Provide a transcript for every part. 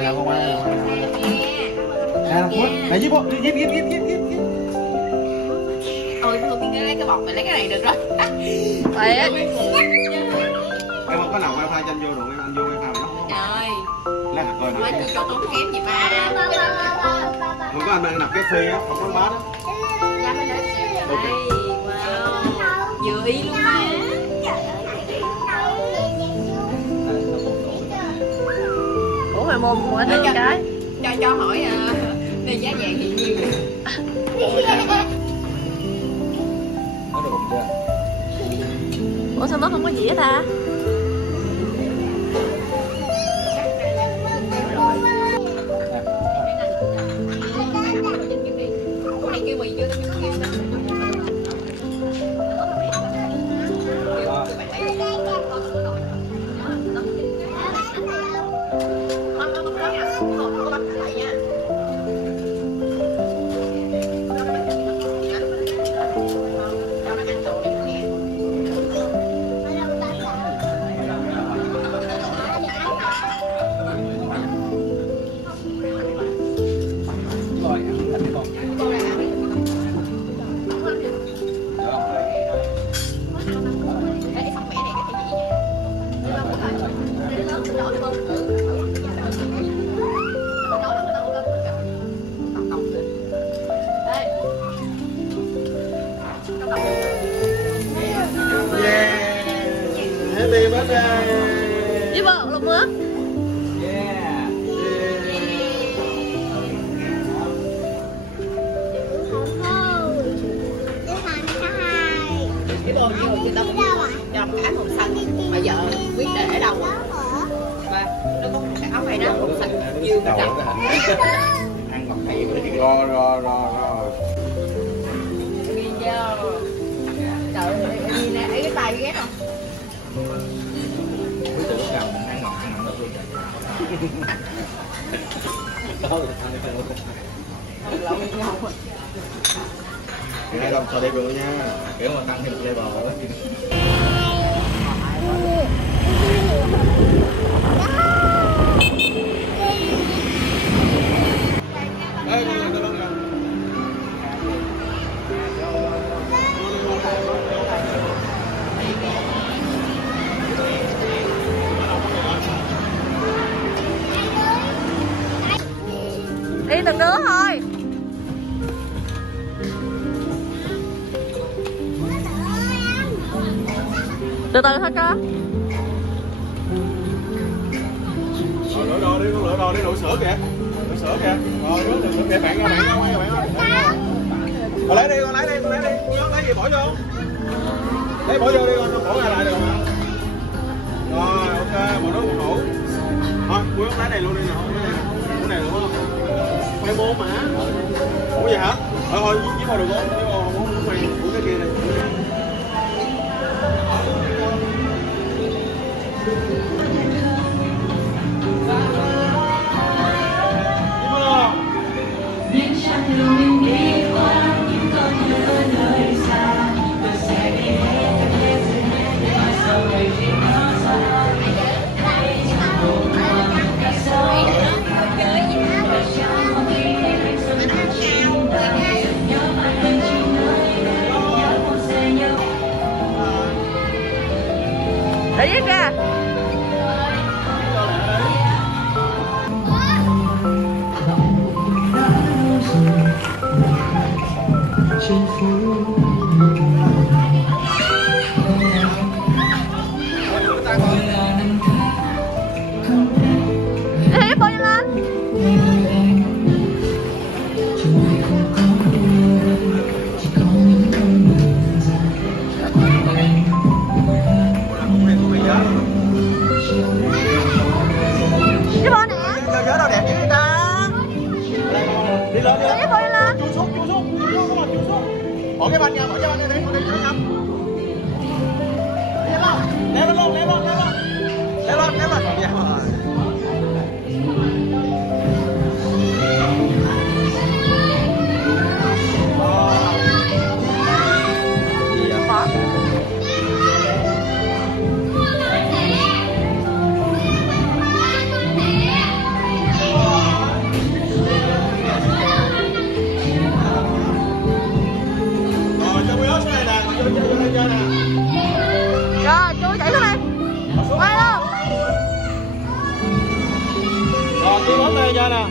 nè con qua nè. Nè giúp không? Giúp. Ôi tôi lấy cái bọc, mày lấy cái này được rồi. Vậy á. Em không có nào wifi cho anh vô được, anh vô wifi nó. Trời. Lấy hạt coi Nói nè. chị cho tốn kém gì ba. Không có anh đang nạp cái phê á, không có bát á. Đây, wow. Vừa y luôn má. Ủa mày mua một anh đưa cái. Cho hỏi nên giá vàng thì nhiêu vậy? Có được chưa? Ủa sao nó không có dĩa ta? Cái này kêu mì chưa? Happy birthday. Đi bờ lục nữa. Cái bồn vô người ta trong cái màu xanh mà vợ biết để ở đâu mà nó có một cái áo này đó màu xanh như cái đầu Ăn ngọt hay rồi. đi vô trời ơi đi nè ấy cái tay ghét không ăn ngọt nó luôn hai lòng sao đẹp rồi nha, kiểu mà tăng thêm một level nữa. Đi từng đứa thôi. Từ từ thôi con. Lựa đồ đi, con lựa đồ đi, đổ sữa kìa. Đổ sữa kìa. Rồi, đổ sữa kìa, bạn ơi. Con lấy đi, con lấy đi. Con lấy gì bỏ vô. Lấy bỏ vô đi con, bỏ ra lại được không? Rồi, ok, bỏ đó một hũ. Thôi, Quý ông lấy này luôn đi nè, cái này luôn á. Khoai môn mà. Ủa vậy hả? Thôi, với màu được không? Với màu không khoai của cái kia này. Để viết ra. Hiếp bao nhiêu lên? Cái bao nè. Nhớ đâu đẹp dữ vậy ta. Đi lên. Hiếp bao nhiêu lên? Chui xuống. Bỏ cái banh nha, bỏ cái banh nha, đi cho nó ngâm. Leo lên. Dạ rồi. Rồi, đi bóng tay cho nè.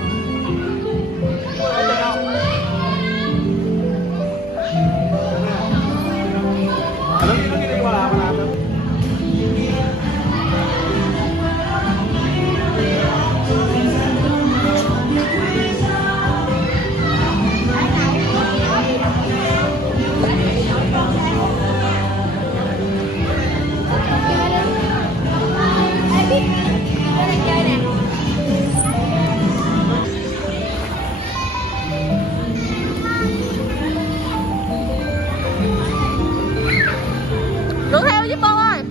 Nó đi qua làm được. Đuổi theo giúp con ơi.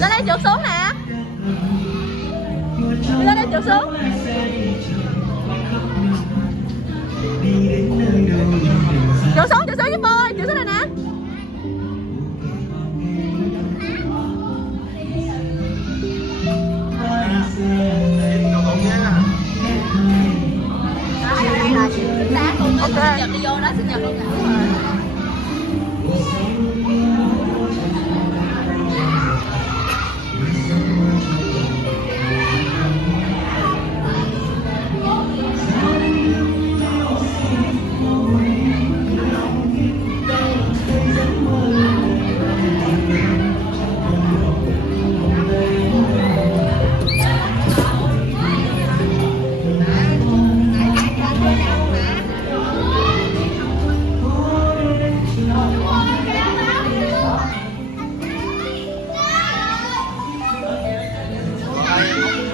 Lên đây trượt xuống nè. Lên đây trượt xuống. Trượt xuống giúp con ơi, trượt xuống này nè. Ok. Sinh nhật đi vô đó, sinh nhật luôn nè.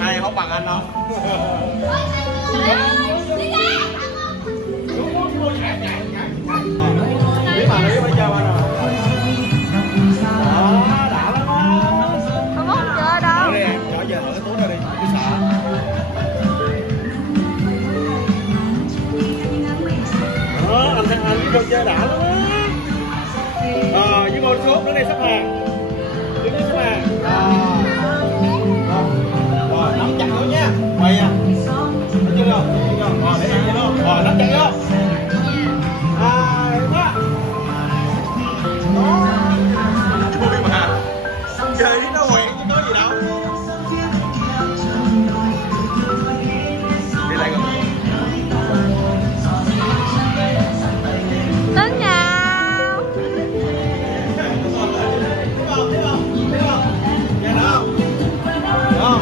Ai không bằng anh không? Biết mà đi bây giờ mà rồi. Đó, đã lắm á. Không có chơi đâu. Đi em, cho giờ thử cái túi ra đi, tôi sợ. Đó, anh với cô chơi đã lắm á. Rồi, với cô xuống, đứng đây sắp hàng. Đứng đây sắp hàng. Rồi, nắm chặt vô nha. Quay nha. Thấy chưa không? Rồi, để em vô. Rồi, nắm chặt vô. 2, 3. Đó. Vui mà. Chơi nó quẹn chứ có gì đâu. Đi lại gần. Đến nào. Tiếp không? Nghe đâu? Không? Không?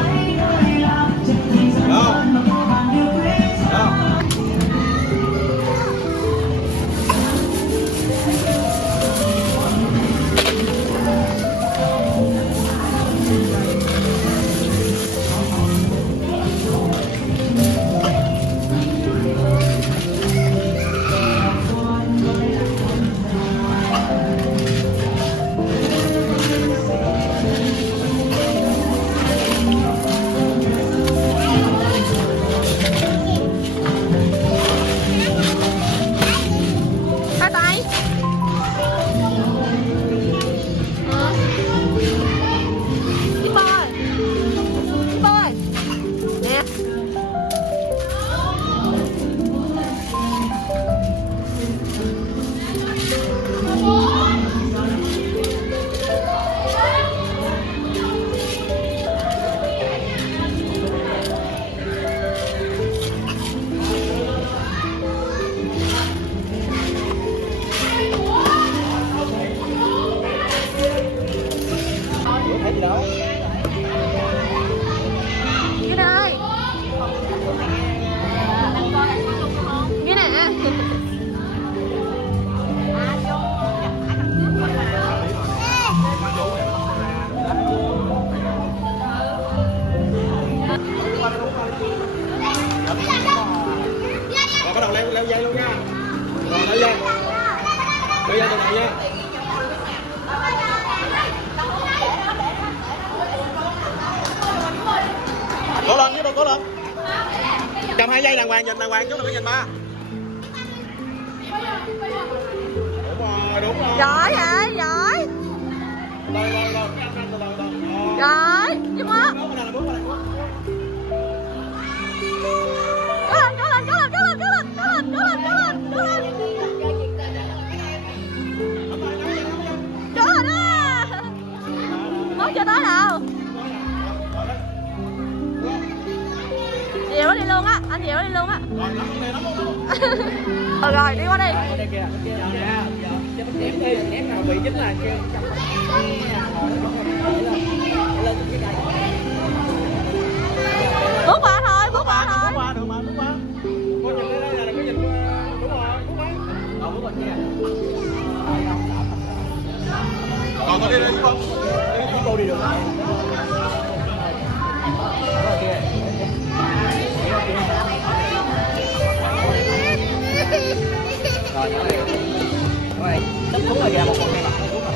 Bây giờ từ này nha. Cố lên chứ đâu, cố lên. Cầm 2 giây đàng hoàng, nhìn đàng hoàng chứ đừng có nhìn ba. Đúng rồi. Giỏi hả? Giỏi. Giỏi. Chứ mất. Cố lên. anh Diệu đi luôn á. Rồi nắm luôn nè, nắm luôn. Rồi đi qua đây. Đây kìa, ném nào bị dính là kêu Bước qua thôi, bước qua thôi. Bước qua được mà, bước qua. Có nhìn đây là có nhìn đúng rồi, bước qua. bước qua kia. Còn tôi đi đi không? Đi cô đi được. Rồi nhỏ này. Rồi, đắp xuống rồi kìa, một con này mặt xuống rồi.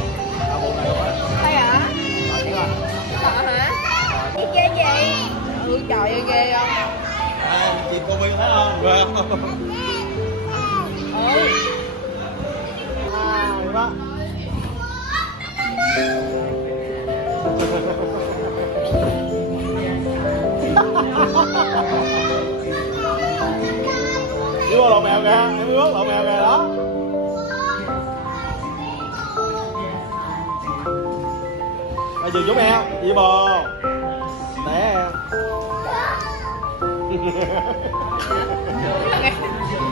Một này luôn á. Đây hả? Rồi, thấy không? Sợ hả? Cái ghê gì? Ui trời ơi ghê không? Chị cô Vy thấy không? Ghê không? Ừ. Hay quá. Đi vô lộn mèo kìa, em ướt lộn mèo kìa đó. Bây giờ chú mèo, chị bò. Té em.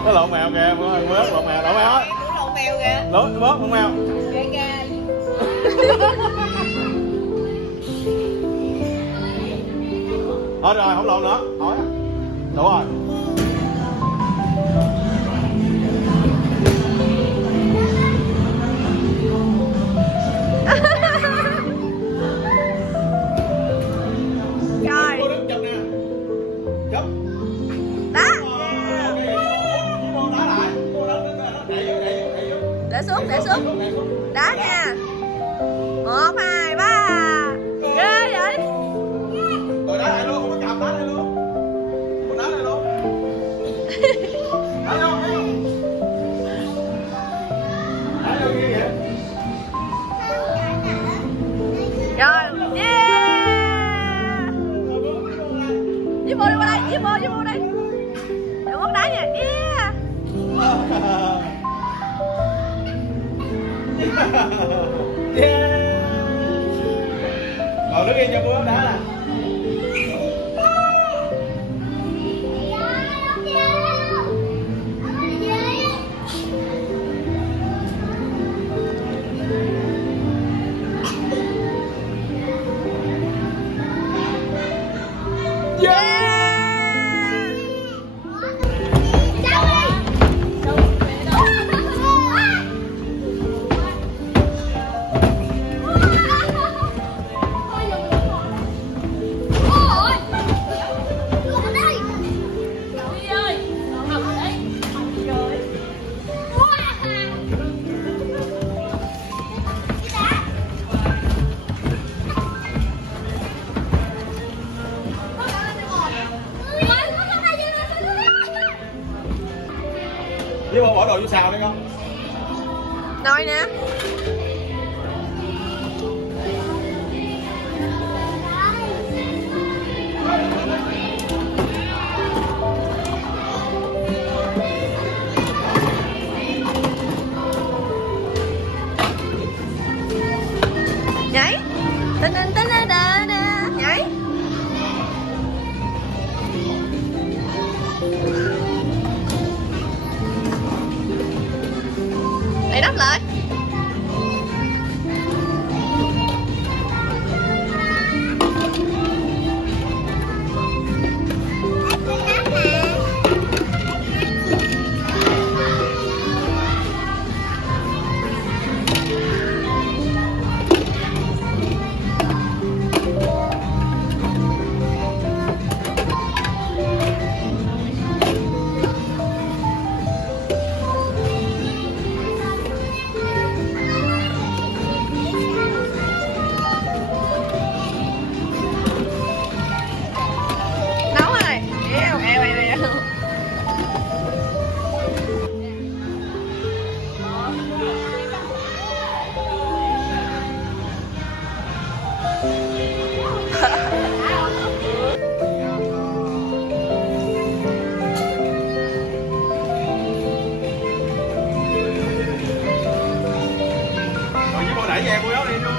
Nó lộn mèo kìa, mới ướt lộn mèo á. Lộn mèo kìa. Lộn bớt lộn mèo. Ghê ghê. Thôi rồi, không lộn nữa. Thôi. Đủ rồi. Rồi. Cô đứng chụp nè. Chụp. Đá. Cô đá lại. Cô đá đẩy vô. Để xuống, để xuống. Đá nha. 1, 2, 3. Ghê vậy. Rồi đá lại luôn, không có chạm, đá lại luôn. Cô đá lại luôn. Đá vô, đá vô. Đá vô kia kìa. Rồi, yeah. Với bô đi qua đây, với bô đây. Đừng bóng đá nha, yeah. Yeah. Rồi đứng yên cho cô đá nè. Với bỏ đồ vô xào đi không? Nồi nè. Nhảy. Tên nhảy. Để đắp lại. Đẩy về cô giáo đi.